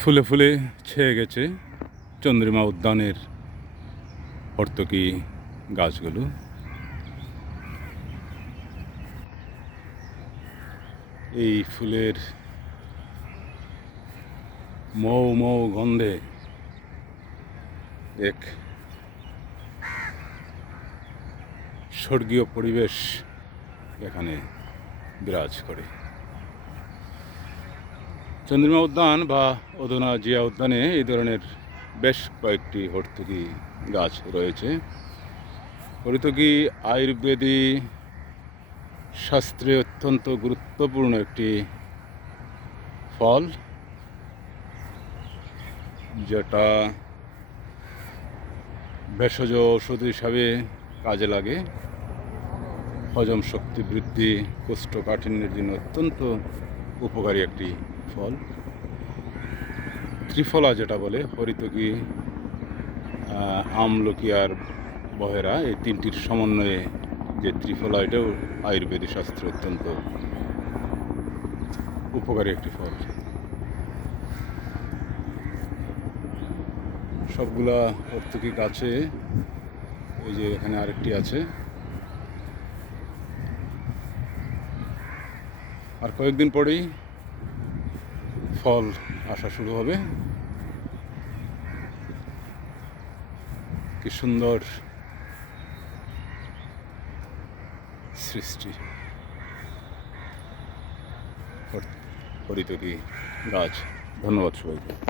ফুলে ফুলে ছেয়ে গেছে চন্দ্রিমা উদ্যানের হর্তকী গাছগুলো। এই ফুলের মৌ মৌ গন্ধে এক স্বর্গীয় পরিবেশ এখানে বিরাজ করে। চন্দ্রিমা উদ্যান বা অধুনা জিয়া উদ্যানে এই ধরনের বেশ কয়েকটি হর্তকী গাছ রয়েছে। হর্তকী আয়ুর্বেদী শাস্ত্রে অত্যন্ত গুরুত্বপূর্ণ একটি ফল, যেটা ভেষজ ঔষধ হিসাবে কাজে লাগে। হজম শক্তি বৃদ্ধি, কোষ্ঠকাঠিন্যের জন্য অত্যন্ত উপকারী একটি ফল। ত্রিফলা যেটা বলে, হরিতকী, আমলকি আর বহেরা, এই তিনটির সমন্বয়ে যে ত্রিফলা, এটাও আয়ুর্বেদিক শাস্ত্রে অত্যন্ত উপকারী একটি ফল। সবগুলা হর্তকী গাছে, এই যে এখানে আরেকটি আছে, আর কয়েকদিন পরেই ফল আসা শুরু হবে। কি সুন্দর সৃষ্টি হরিতকী গাছ। ধন্যবাদ সবাইকে।